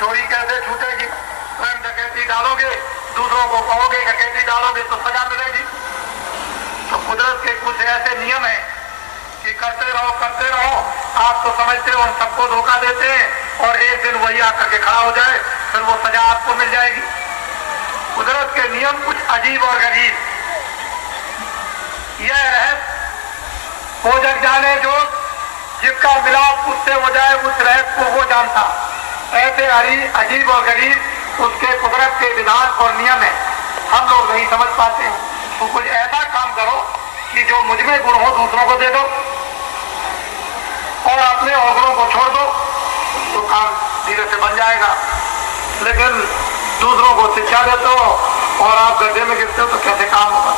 चोरी कैसे छूटेगी? स्वयं डकैती डालोगे, दूसरों को कहोगे डकैती डालोगे तो सजा मिलेगी। तो कुदरत के कुछ ऐसे नियम है कि करते रहो। आप तो समझते हो हम सबको धोखा देते हैं और एक दिन वही आकर के खड़ा हो जाए, फिर वो सजा आपको मिल जाएगी। कुदरत के नियम कुछ अजीब और गरीब। यह रहस्य वो जग जाने जो जिसका मिलाप उससे हो जाए, उस रहस्य को वो जानता। ऐसे अजीब और गरीब उसके कुदरत के विधान और नियम है, हम लोग नहीं समझ पाते हैं। तो कुछ ऐसा काम करो कि जो मुझ में गुण हो दूसरों को दे दो और अपने अवगुणों को छोड़ दो, तो काम धीरे से बन जाएगा। लेकिन दूसरों को शिक्षा देते हो और आप गड्ढे में गिरते हो तो कैसे काम होगा?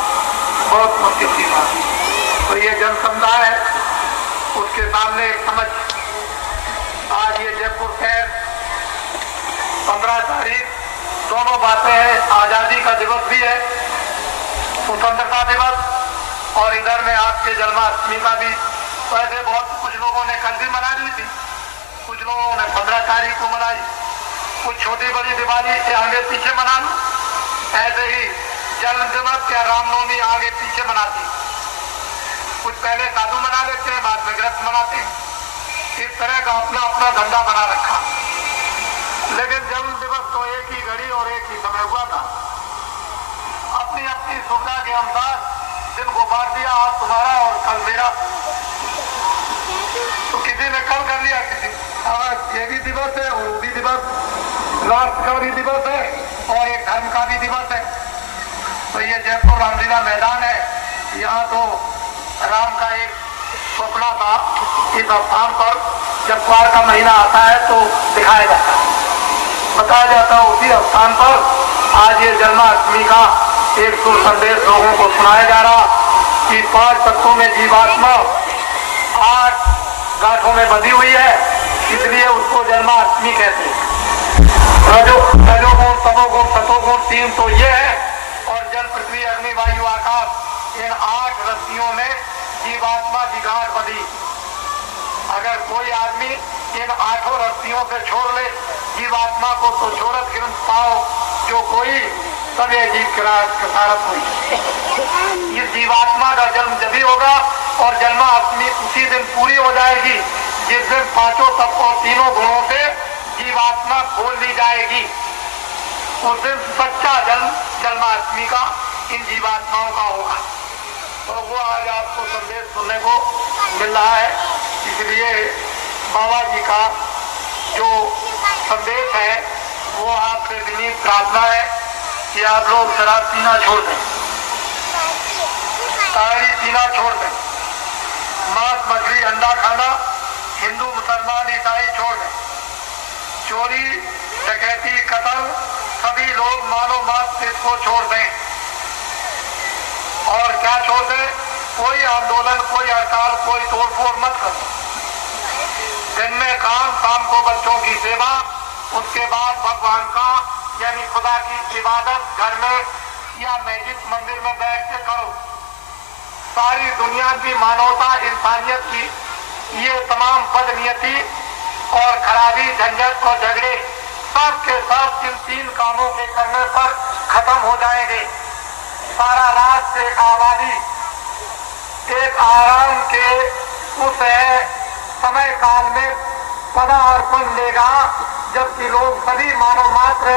बहुत मुश्किल की बात। तो ये जन समुदाय है, उसके सामने एक समझ। आज ये जयपुर शहर 15 तारीख दोनों बातें हैं। आजादी का दिवस भी है, स्वतंत्रता दिवस, और इधर में आपके जन्माष्टमी का भी। वैसे बहुत कुछ लोगों ने कल भी मना ली थी, कुछ लोगों ने 15 तारीख को मनाई, कुछ छोटी बड़ी दिवाली आगे पीछे मना लो। ऐसे ही जन्म दिवस या रामनवमी आगे पीछे मनाती, कुछ पहले साधु मना लेते हैं, बाद में गृहस्थ मनाते हैं। इस तरह का अपना अपना धंधा बना रखा। लेकिन जन्म दिवस तो एक ही घड़ी और एक ही समय हुआ था। अपनी अपनी सुविधा के अनुसार दिन को बांट दिया, आज तुम्हारा और कल मेरा। तो किसी ने कल कर लिया, किसी आज ये भी दिवस है और वो भी दिवस, राष्ट्र का भी दिवस है और एक धर्म का भी दिवस है। तो ये जयपुर रामलीला मैदान है, यहाँ तो राम का एक स्वप्न था। इस स्थान पर जब क्वार का महीना आता है तो दिखाया जाता है, बताया जाता है। उसी स्थान पर आज ये जन्माष्टमी का एक सुर संदेश लोगों को सुनाया जा रहा कि 5 तत्वों में जीवात्मा 8 गांठों में बंधी हुई है, इसलिए उसको जन्माष्टमी कहते हैं। रजोगुण, तमोगुण, सतोगुण 3 तो ये है, और जल, पृथ्वी, अग्नि, वायु, आकाश, इन 8 रस्सियों में जीवात्मा की गांठ बंधी। अगर कोई आदमी इन 8 रस्सियों से छोड़ ले जीवात्मा को, तो छोड़त गिरत पाओ जो कोई, तब ये जीव किरारत हुई। इस जीवात्मा का जन्म जब भी होगा और जन्माष्टमी उसी दिन पूरी हो जाएगी जिस दिन 5 तत्व और 3 गुणों से जीवात्मा खोल दी जाएगी। उस दिन सच्चा जन्म जन्माष्टमी का इन जीवात्माओं का होगा। तो वो आज आपको संदेश सुनने को मिल रहा है। इसलिए बाबा जी का जो संदेश है वो आपसे विनीत प्रार्थना है कि आप लोग शराब पीना छोड़ दें, ताड़ी पीना छोड़ दें, मांस, मछली, अंडा खाना हिंदू, मुसलमान, ईसाई छोड़ दें, चोरी, डकैती, कत्ल सभी लोग मानो मात इसको छोड़ दें। और क्या छोड़ दें? कोई आंदोलन, कोई हड़ताल, कोई तोड़फोड़ मत करो। दिन में काम, शाम को बच्चों की सेवा, उसके बाद भगवान का यानी खुदा की इबादत घर में या मस्जिद मंदिर में बैठ के करो। सारी दुनिया की मानवता, इंसानियत की ये तमाम बदनीयती और खराबी, झंझट और झगड़े सब के सब इन 3 कामों के करने पर खत्म हो जाएंगे। सारा राष्ट्र, एक आबादी, एक आराम के उस समय काल में पदार्पण लेगा जबकि लोग सभी मानव मात्र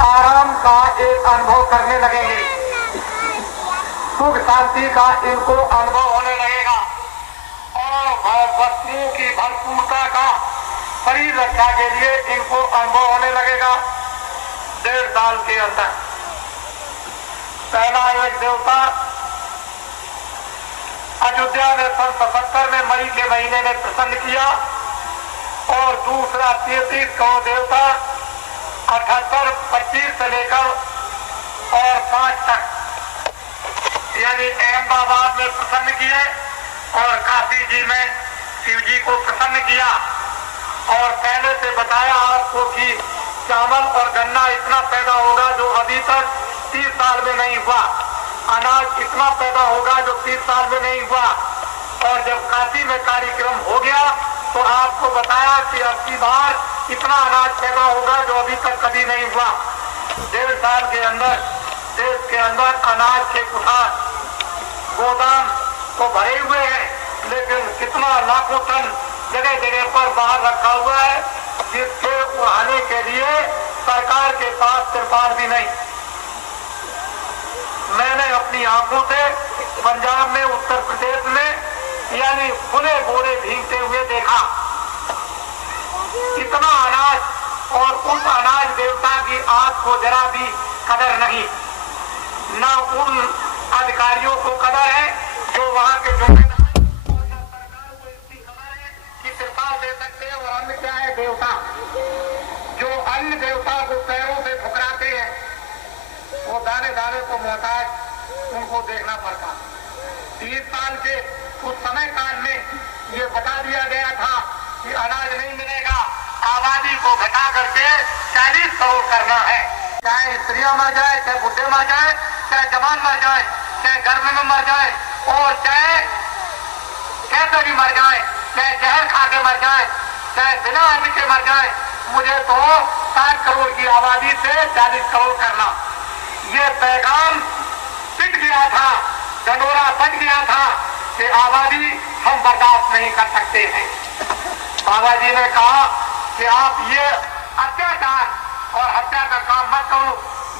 आराम का एक अनुभव करने लगेंगे, सुख शांति का इनको अनुभव होने लगेगा और वस्तुओं की भरपूरता का शरीर रक्षा के लिए इनको अनुभव होने लगेगा। 1.5 साल के अंदर पहला एक देवता अयोध्या में सन 77 में मई के महीने में प्रसन्न किया और दूसरा 33 करोड़ देवता 78, 25 से लेकर और 5 तक यानी अहमदाबाद में प्रसन्न किए और काशी जी में शिव जी को प्रसन्न किया। और पहले से बताया आपको कि चावल और गन्ना इतना पैदा होगा जो अभी तक 30 साल में नहीं हुआ, अनाज इतना पैदा होगा जो 30 साल में नहीं हुआ। और जब काशी में कार्यक्रम हो गया तो आपको बताया कि 80 बार इतना अनाज पैदा होगा जो अभी तक कभी नहीं हुआ। 1.5 साल के अंदर देश के अंदर अनाज के कुठार गोदाम तो भरे हुए हैं, लेकिन कितना लाखों टन जगह जगह पर बाहर रखा हुआ है, जिसके उड़ाने के लिए सरकार के पास तिरपाल भी नहीं। मैंने अपनी आंखों से पंजाब में, उत्तर प्रदेश में यानी खुले बोरे भीगते हुए देखा। इतना अनाज और उस अनाज देवता की आंख को जरा भी कदर नहीं, न उन अधिकारियों को कदर है जो वहां के जिम्मेदार, और न सरकार को इसकी खबर है कि तिरपाल दे सकते हैं। और अन्न क्या है? देवता। जो अन्न देवता को पैरों से ठुकराते हैं, वो दाने दाने को मोहताज, उनको देखना पड़ता। 30 साल के उस समय काल में ये बता दिया गया था कि अनाज नहीं मिलेगा, आबादी को घटा करके 40 करोड़ करना है। चाहे स्त्रियां मर जाए, चाहे बुढ़े मर जाए, चाहे जवान मर जाए, चाहे गर्भ में मर जाए, और चाहे कैसे भी मर जाए, चाहे जहर खा के मर जाए, चाहे बिना अन्न के मर जाए, मुझे तो 60 करोड़ की आबादी से 40 करोड़ करना। ये पैगाम पिट गया था, ढंढोरा बच गया था कि आबादी हम बर्दाश्त नहीं कर सकते हैं। बाबा जी ने कहा कि आप ये अत्याचार और हत्या का काम मत करो,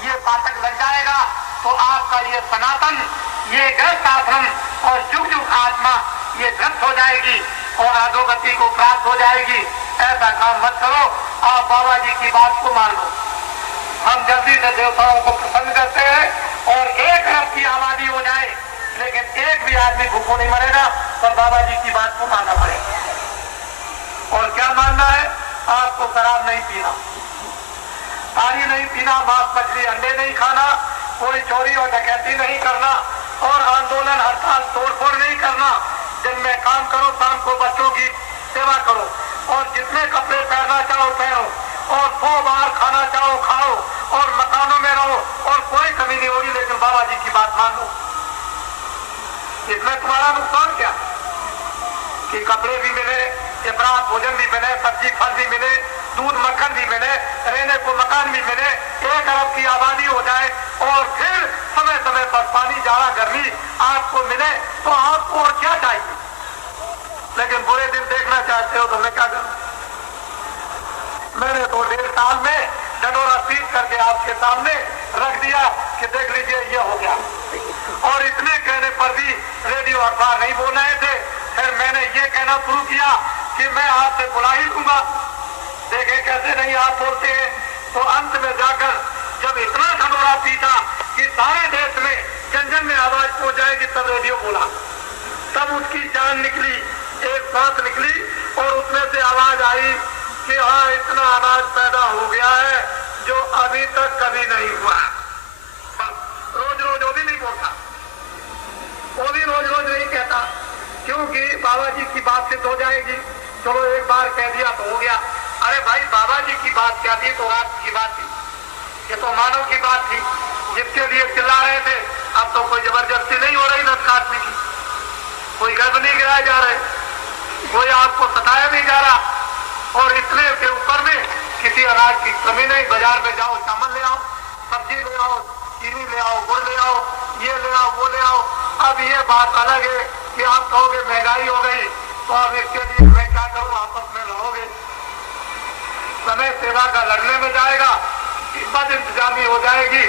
ये पातक लग जाएगा तो आपका ये सनातन, ये ग्रस्त आश्रम और जुग जुग आत्मा ये ध्वस्त हो जाएगी और अधोगति को प्राप्त हो जाएगी। ऐसा काम मत करो, आप बाबा जी की बात को मान लो। हम जल्दी से देवताओं को प्रसन्न करते हैं और 1 अरब की आबादी हो जाए, लेकिन एक भी आदमी भूखों नहीं मरेगा, पर बाबा जी की बात को मानना पड़ेगा। और क्या मानना है? आपको शराब नहीं पीना, पानी नहीं पीना, मांस मछली अंडे नहीं खाना, कोई चोरी और डकैती नहीं करना, और आंदोलन हड़ताल तोड़फोड़ नहीं करना। दिन में काम करो, शाम को बच्चों की सेवा करो, और जितने कपड़े पहनना चाहो पहनो, और 100 बार खाना चाहो खाओ, और मकानों में रहो, और कोई कमी नहीं होगी, लेकिन बाबा जी की बात मान लो। इसमें तुम्हारा नुकसान क्या? कि कपड़े भी मिले, इफरात भोजन भी मिले, सब्जी फल भी मिले, दूध मक्खन भी मिले, रहने को मकान भी मिले, 1 अरब की आबादी हो जाए, और फिर समय समय पर पानी, जाड़ा, गर्मी आपको मिले, तो आपको और क्या चाहिए? लेकिन बुरे दिन देखना चाहते हो तो मैं क्या करूं? मैंने तो 1.5 साल में ढंढोरा पीट करके आपके सामने रख दिया कि देख लीजिए ये हो गया। और इतने कहने पर भी रेडियो अखबार नहीं बोल रहे थे। फिर मैंने ये कहना शुरू किया कि मैं आपसे बुला ही दूंगा, देखे कैसे नहीं आप बोलते हैं। तो अंत में जाकर जब इतना ढंढोरा पीटा कि सारे देश में जन जन में आवाज पहुंच जाएगी, तब रेडियो बोला, तब उसकी जान निकली, एक सांस निकली, और उसमें से आवाज आई कि हाँ, इतना अनाज पैदा हो गया है जो अभी तक कभी नहीं हुआ। रोज रोज वो भी नहीं बोलता, वो भी रोज रोज नहीं कहता, क्योंकि बाबा जी की बात सिद्ध हो जाएगी। चलो एक बार कह दिया तो हो गया। अरे भाई, बाबा जी की बात क्या थी? तो रात की बात थी, ये तो मानव की बात थी, जिसके लिए चिल्ला रहे थे। अब तो कोई जबरदस्ती नहीं हो रही नस काटने की, कोई गर्भ नहीं गिराए जा रहे, कोई आपको सताया नहीं जा रहा, और इतने के ऊपर में किसी अनाज की कमी नहीं। बाजार में जाओ, चावल ले आओ, सब्जी ले आओ, चीनी ले आओ, गुड़ ले आओ, ये ले आओ, वो ले आओ। अब ये बात अलग है कि आप कहोगे महंगाई हो गई, तो अब इसके लिए मैं क्या करूं? आपस में रहोगे, समय सेवा का लड़ने में जाएगा, बद इंतजामी हो जाएगी,